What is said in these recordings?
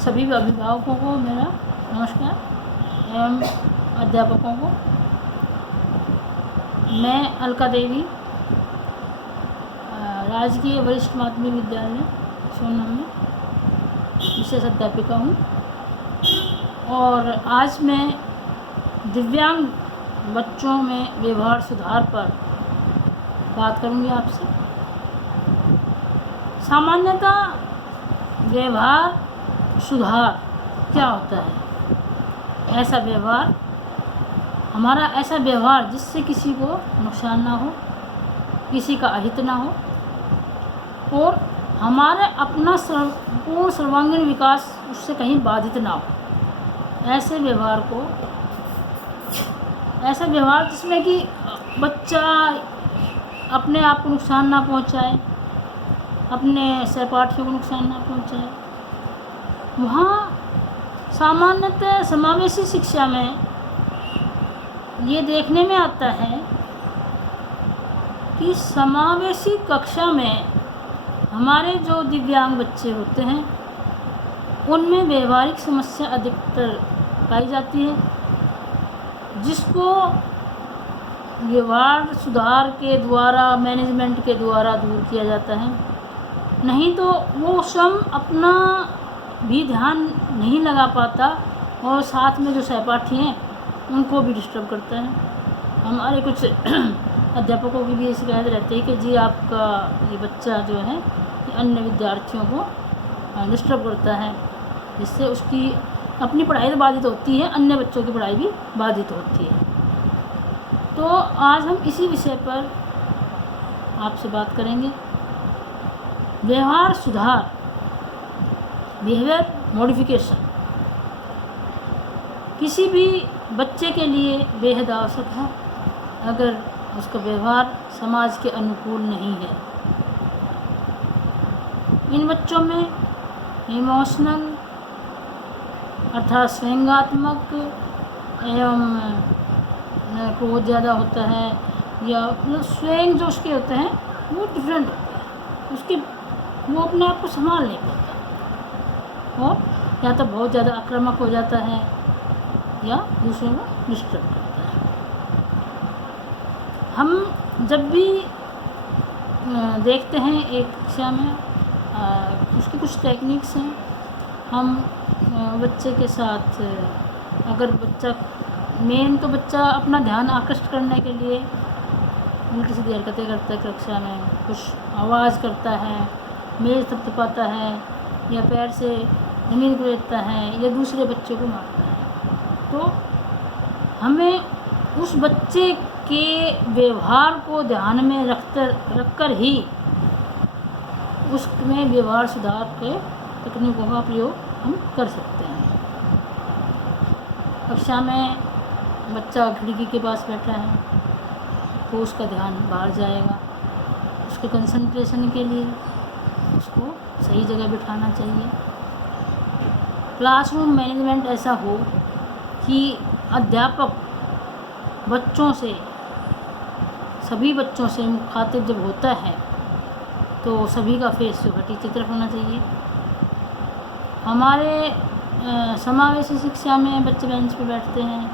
सभी अभिभावकों को मेरा नमस्कार एवं अध्यापकों को। मैं अलका देवी राजकीय वरिष्ठ माध्यमिक विद्यालय सोनम में विशेष अध्यापिका हूँ और आज मैं दिव्यांग बच्चों में व्यवहार सुधार पर बात करूँगी आपसे। सामान्यतः व्यवहार सुधार क्या होता है? ऐसा व्यवहार, हमारा ऐसा व्यवहार जिससे किसी को नुकसान ना हो, किसी का अहित ना हो और हमारे अपना पूर्ण सर्वांगीण विकास उससे कहीं बाधित ना हो। ऐसे व्यवहार जिसमें कि बच्चा अपने आप को नुकसान ना पहुंचाए, अपने सहपाठियों को नुकसान ना पहुंचाए। वहाँ सामान्यतः समावेशी शिक्षा में ये देखने में आता है कि समावेशी कक्षा में हमारे जो दिव्यांग बच्चे होते हैं उनमें व्यवहारिक समस्या अधिकतर पाई जाती है, जिसको व्यवहार सुधार के द्वारा, मैनेजमेंट के द्वारा दूर किया जाता है। नहीं तो वो स्वयं अपना भी ध्यान नहीं लगा पाता और साथ में जो सहपाठी हैं उनको भी डिस्टर्ब करता है। हमारे कुछ अध्यापकों की भी ये शिकायत रहती है कि जी आपका ये बच्चा जो है ये अन्य विद्यार्थियों को डिस्टर्ब करता है, जिससे उसकी अपनी पढ़ाई तो बाधित होती है, अन्य बच्चों की पढ़ाई भी बाधित होती है। तो आज हम इसी विषय पर आपसे बात करेंगे। व्यवहार सुधार, बिहेवियर मॉडिफिकेशन किसी भी बच्चे के लिए बेहद आवश्यक है अगर उसका व्यवहार समाज के अनुकूल नहीं है। इन बच्चों में इमोशनल अर्थात व्यंग्यात्मक एवं क्रोध ज़्यादा होता है, या मतलब स्वयं जो उसके होते हैं वो डिफरेंट होते हैं, उसके वो अपने आप को संभाल नहीं पाता और या तो बहुत ज़्यादा आक्रामक हो जाता है या दूसरों को डिस्टर्ब करता है। हम जब भी देखते हैं एक कक्षा में उसकी कुछ टेक्निक्स हैं। हम बच्चे के साथ अगर बच्चा बच्चा अपना ध्यान आकृष्ट करने के लिए उल्टी सीधी हरकतें करता है, कक्षा में कुछ आवाज़ करता है, मेज़ थपथपाता है या पैर से ज़मीन को लेता है या दूसरे बच्चों को मारता है, तो हमें उस बच्चे के व्यवहार को ध्यान में रखकर ही उसमें व्यवहार सुधार के तकनीकों का प्रयोग हम कर सकते हैं। कक्षा में बच्चा खिड़की के पास बैठा है तो उसका ध्यान बाहर जाएगा। उसके कंसंट्रेशन के लिए उसको सही जगह बिठाना चाहिए। क्लासरूम मैनेजमेंट ऐसा हो कि अध्यापक सभी बच्चों से मुखातिब जब होता है तो सभी का फेस जो है टीचर की तरफ होना चाहिए। हमारे समावेशी शिक्षा में बच्चे बेंच पे बैठते हैं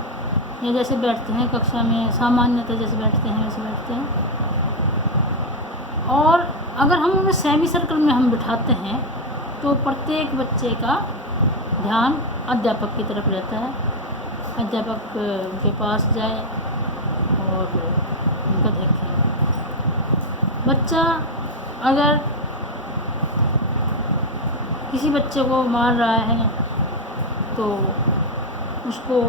या जैसे बैठते हैं कक्षा में, सामान्यतः जैसे बैठते हैं वैसे बैठते हैं। और अगर हम उन्हें सेमी सर्कल में हम बिठाते हैं तो प्रत्येक बच्चे का ध्यान अध्यापक की तरफ रहता है। अध्यापक उनके पास जाए और उनको देखें। बच्चा अगर किसी बच्चे को मार रहा है तो उसको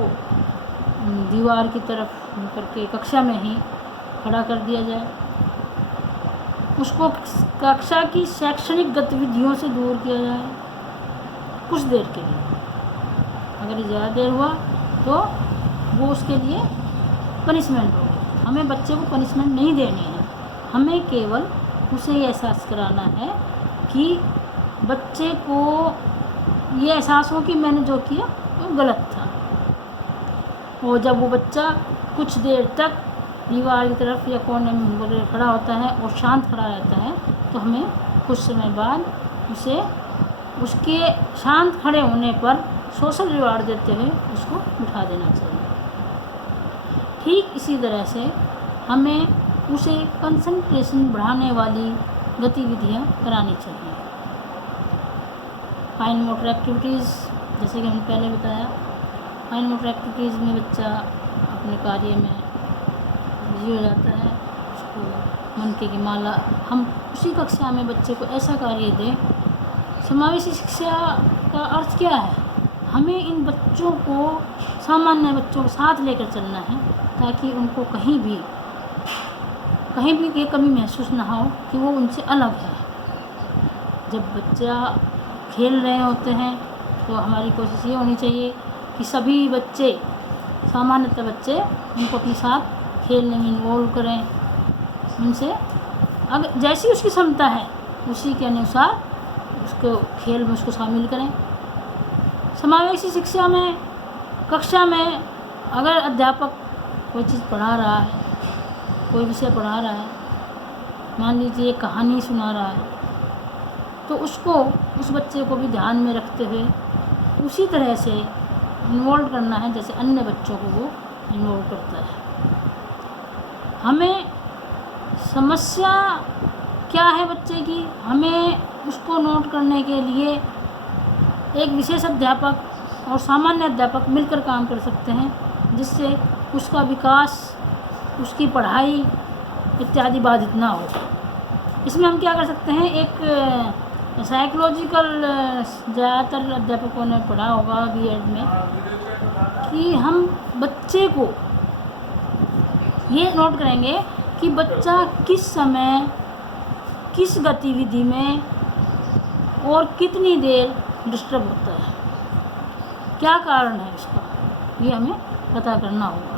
दीवार की तरफ करके कक्षा में ही खड़ा कर दिया जाए। उसको कक्षा की शैक्षणिक गतिविधियों से दूर किया जाए कुछ देर के लिए। अगर ज़्यादा देर हुआ तो वो उसके लिए पनिशमेंट होगी। हमें बच्चे को पनिशमेंट नहीं देनी है, हमें केवल उसे ये एहसास कराना है कि बच्चे को ये एहसास हो कि मैंने जो किया वो गलत था। और जब वो बच्चा कुछ देर तक दीवार की तरफ या कोने में खड़ा होता है और शांत खड़ा रहता है तो हमें कुछ समय बाद उसे उसके शांत खड़े होने पर सोशल रिवार्ड देते हुए उसको बिठा देना चाहिए। ठीक इसी तरह से हमें उसे कंसंट्रेशन बढ़ाने वाली गतिविधियाँ करानी चाहिए। फाइन मोटर एक्टिविटीज़, जैसे कि हमने पहले बताया, फाइन मोटर एक्टिविटीज़ में बच्चा अपने कार्य में बिजी हो जाता है, उसको मन की माला, हम उसी कक्षा में बच्चे को ऐसा कार्य दें। समावेशी शिक्षा का अर्थ क्या है? हमें इन बच्चों को, सामान्य बच्चों को साथ लेकर चलना है ताकि उनको कहीं भी ये कमी महसूस ना हो कि वो उनसे अलग है। जब बच्चा खेल रहे होते हैं तो हमारी कोशिश ये होनी चाहिए कि सभी बच्चे, सामान्यतः बच्चे, उनको अपने साथ खेलने में इन्वॉल्व करें। उनसे अगर जैसी उसकी क्षमता है उसी के अनुसार उसको खेल में उसको शामिल करें। समावेशी शिक्षा में कक्षा में अगर अध्यापक कोई चीज़ पढ़ा रहा है, कोई विषय पढ़ा रहा है, मान लीजिए कहानी सुना रहा है, तो उसको, उस बच्चे को भी ध्यान में रखते हुए उसी तरह से इन्वॉल्व करना है जैसे अन्य बच्चों को वो इन्वॉल्व करता है। हमें समस्या क्या है बच्चे की, हमें उसको नोट करने के लिए एक विशेष अध्यापक और सामान्य अध्यापक मिलकर काम कर सकते हैं, जिससे उसका विकास, उसकी पढ़ाई इत्यादि बाधित ना हो। इसमें हम क्या कर सकते हैं, एक साइकोलॉजिकल, ज़्यादातर अध्यापकों ने पढ़ा होगा बीएड में, कि हम बच्चे को ये नोट करेंगे कि बच्चा किस समय, किस गतिविधि में और कितनी देर डिस्टर्ब होता है, क्या कारण है उसका, ये हमें पता करना होगा।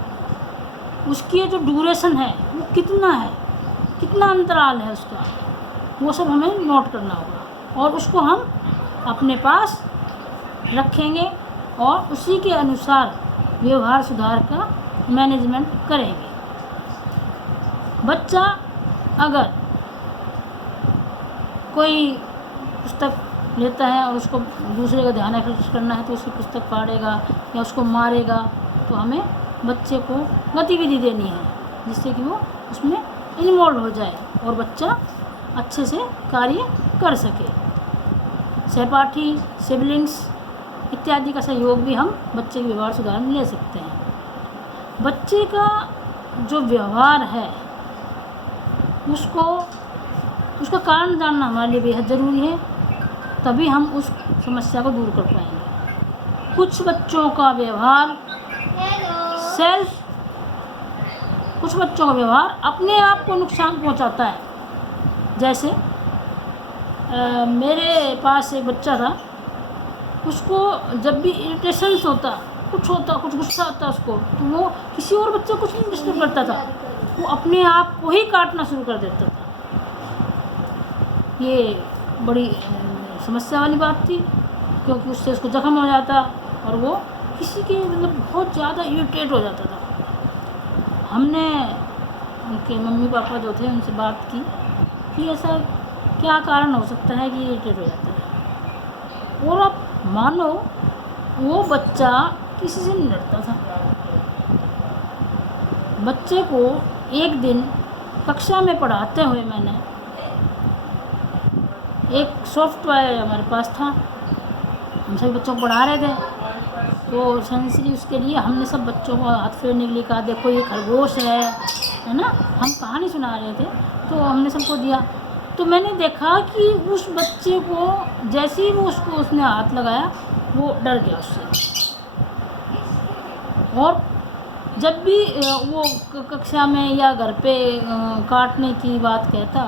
उसकी जो ड्यूरेशन है वो कितना है, कितना अंतराल है उसका, वो सब हमें नोट करना होगा और उसको हम अपने पास रखेंगे और उसी के अनुसार व्यवहार सुधार का मैनेजमेंट करेंगे। बच्चा अगर कोई पुस्तक लेता है और उसको दूसरे का ध्यान आकर्षित करना है तो उसकी पुस्तक फाड़ेगा या उसको मारेगा, तो हमें बच्चे को गतिविधि देनी है जिससे कि वो उसमें इन्वॉल्व हो जाए और बच्चा अच्छे से कार्य कर सके। सहपाठी, सिबलिंग्स इत्यादि का सहयोग भी हम बच्चे के व्यवहार सुधार में ले सकते हैं। बच्चे का जो व्यवहार है उसको, उसका कारण जानना हमारे लिए बेहद ज़रूरी है, तभी हम उस समस्या को दूर कर पाएंगे। कुछ बच्चों का व्यवहार कुछ बच्चों का व्यवहार अपने आप को नुकसान पहुंचाता है। जैसे मेरे पास एक बच्चा था, उसको जब भी इरिटेशंस होता, कुछ गुस्सा आता उसको, तो वो किसी और बच्चे को कुछ नहीं डिस्टर्ब करता था, वो अपने आप को ही काटना शुरू कर देता था। ये बड़ी समस्या वाली बात थी, क्योंकि उससे उसको जख्म हो जाता और वो किसी के मतलब बहुत ज़्यादा इरिटेट हो जाता था। हमने उनके मम्मी पापा जो थे उनसे बात की कि ऐसा क्या कारण हो सकता है कि इरिटेट हो जाता है, और आप मानो वो बच्चा किसी से नहीं लड़ता था। बच्चे को एक दिन कक्षा में पढ़ाते हुए मैंने, एक सॉफ्टवेयर हमारे पास था, हम सभी बच्चों को पढ़ा रहे थे, तो सेंसरी उसके लिए हमने सब बच्चों को हाथ फेरने के लिए कहा, देखो ये खरगोश है ना, हम कहानी सुना रहे थे तो हमने सबको दिया। तो मैंने देखा कि उस बच्चे को जैसे ही वो उसने हाथ लगाया वो डर गया उससे, और जब भी वो कक्षा में या घर पे काटने की बात कहता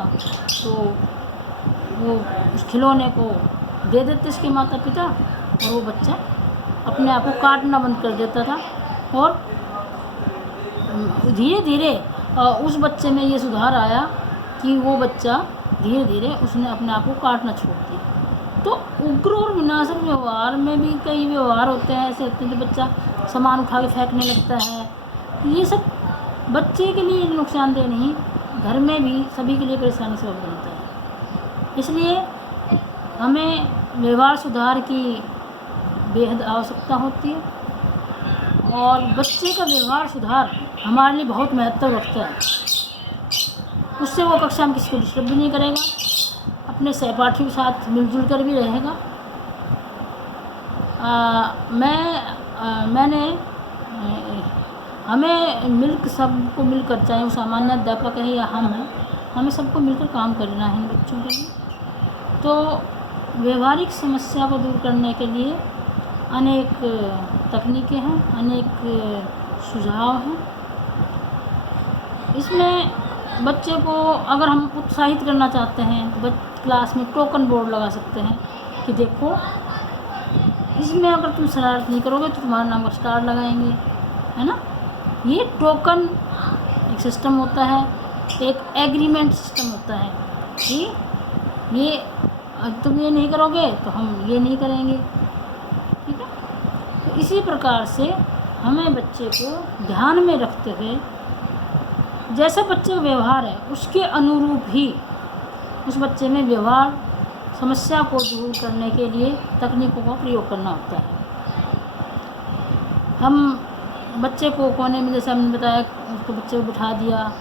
तो वो उस खिलौने को दे देते उसके माता पिता, और वो बच्चा अपने आप को काटना बंद कर देता था। और धीरे धीरे उस बच्चे में ये सुधार आया कि वो बच्चा धीरे धीरे उसने अपने आप को काटना छोड़ दिया। तो उग्र और विनाशक व्यवहार में भी कई व्यवहार होते हैं, ऐसे होते हैं कि बच्चा सामान उठा के फेंकने लगता है, ये सब बच्चे के लिए नुकसानदेह नहीं, घर में भी सभी के लिए परेशानी से बनता है। इसलिए हमें व्यवहार सुधार की बेहद आवश्यकता होती है और बच्चे का व्यवहार सुधार हमारे लिए बहुत महत्व रखता है। उससे वो कक्षा में किसी को डिस्टर्ब भी नहीं करेगा, अपने सहपाठियों के साथ मिलजुल कर भी रहेगा। हमें सबको मिलकर, चाहे वो सामान्य अध्यापक है या हम हैं, हमें सबको मिलकर काम करना है इन बच्चों के लिए। तो व्यवहारिक समस्या को दूर करने के लिए अनेक तकनीकें हैं, अनेक सुझाव हैं। इसमें बच्चे को अगर हम उत्साहित करना चाहते हैं तो क्लास में टोकन बोर्ड लगा सकते हैं कि देखो, इसमें अगर तुम शरारत नहीं करोगे तो तुम्हारा नाम का स्टार लगाएंगे, है ना। ये टोकन एक सिस्टम होता है, एक एग्रीमेंट सिस्टम होता है कि ये तुम ये नहीं करोगे तो हम ये नहीं करेंगे, ठीक है। तो इसी प्रकार से हमें बच्चे को ध्यान में रखते हुए जैसा बच्चे का व्यवहार है उसके अनुरूप ही उस बच्चे में व्यवहार समस्या को दूर करने के लिए तकनीकों का प्रयोग करना होता है। हम बच्चे को कोने में, जैसे हमने बताया, उसको बच्चे को बिठा दिया,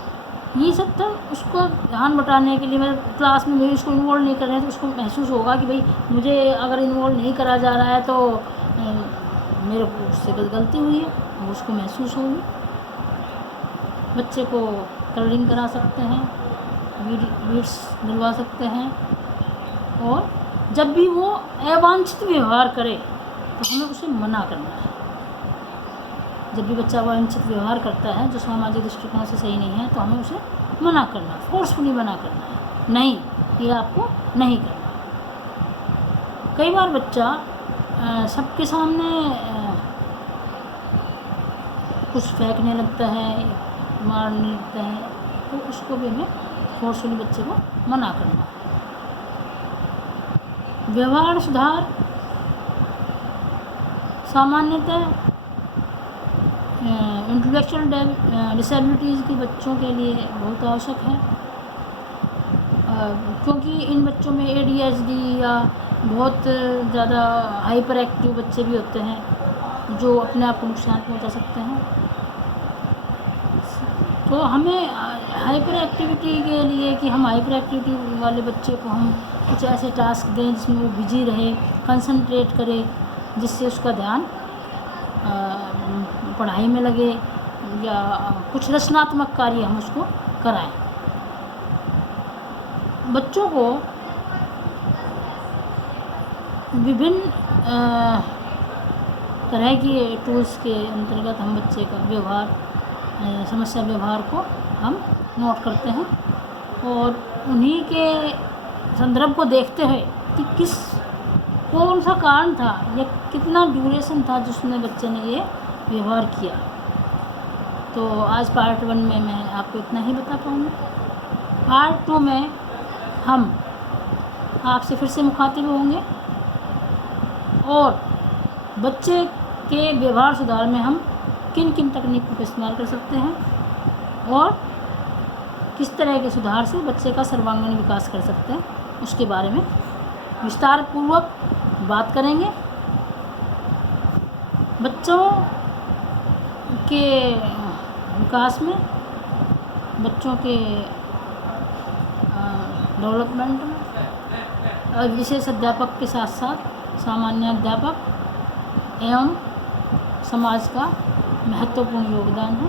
ये सब तो उसको ध्यान बटाने के लिए, मतलब क्लास में भी उसको इन्वॉल्व नहीं कर रहे हैं तो उसको महसूस होगा कि भाई मुझे अगर इन्वॉल्व नहीं करा जा रहा है तो मेरे को उससे गलती हुई है, वो उसको महसूस होगी। बच्चे को कलरिंग करा सकते हैं, बीड्स दिलवा सकते हैं, और जब भी वो अवांछित व्यवहार करे तो हमें उसे मना करना है। जब भी बच्चा अवांछित व्यवहार करता है जो सामाजिक दृष्टिकोण से सही नहीं है तो हमें उसे मना करना है, फोर्सफुली मना करना है, नहीं, ये आपको नहीं करना। कई बार बच्चा सबके सामने कुछ फेंकने लगता है, मारने लगता है, तो उसको भी हमें फोर्सफुली बच्चे को मना करना है। व्यवहार सुधार सामान्यतः इंटेलेक्चुअल डिसेबिलिटीज़ के बच्चों के लिए बहुत आवश्यक है, क्योंकि इन बच्चों में ADHD या बहुत ज़्यादा हाइपर एक्टिव बच्चे भी होते हैं जो अपने आप को नुकसान पहुंचा सकते हैं। तो हमें हाइपर एक्टिविटी के लिए कि हम हाइपर एक्टिविटी वाले बच्चे को हम कुछ ऐसे टास्क दें जिसमें वो बिजी रहे, कंसंट्रेट करे, जिससे उसका ध्यान पढ़ाई में लगे, या कुछ रचनात्मक कार्य हम उसको कराएं। बच्चों को विभिन्न तरह की टूल्स के अंतर्गत हम बच्चे का व्यवहार, समस्या व्यवहार को हम नोट करते हैं और उन्हीं के संदर्भ को देखते हुए कि कौन सा कारण था या कितना ड्यूरेशन था जिसमें बच्चे ने ये व्यवहार किया। तो आज पार्ट 1 में मैं आपको इतना ही बता पाऊँगी। पार्ट 2 में हम आपसे फिर से मुखातिब होंगे और बच्चे के व्यवहार सुधार में हम किन किन तकनीकों का इस्तेमाल कर सकते हैं और किस तरह के सुधार से बच्चे का सर्वांगीण विकास कर सकते हैं, उसके बारे में विस्तार पूर्वक बात करेंगे। बच्चों के विकास में, बच्चों के डेवलपमेंट में और विशेष अध्यापक के साथ साथ सामान्य अध्यापक एवं समाज का महत्वपूर्ण योगदान है।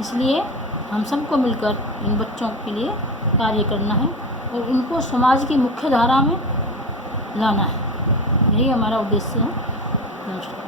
इसलिए हम सबको मिलकर इन बच्चों के लिए कार्य करना है और उनको समाज की मुख्य धारा में लाना है, यही हमारा उद्देश्य है। नमस्कार।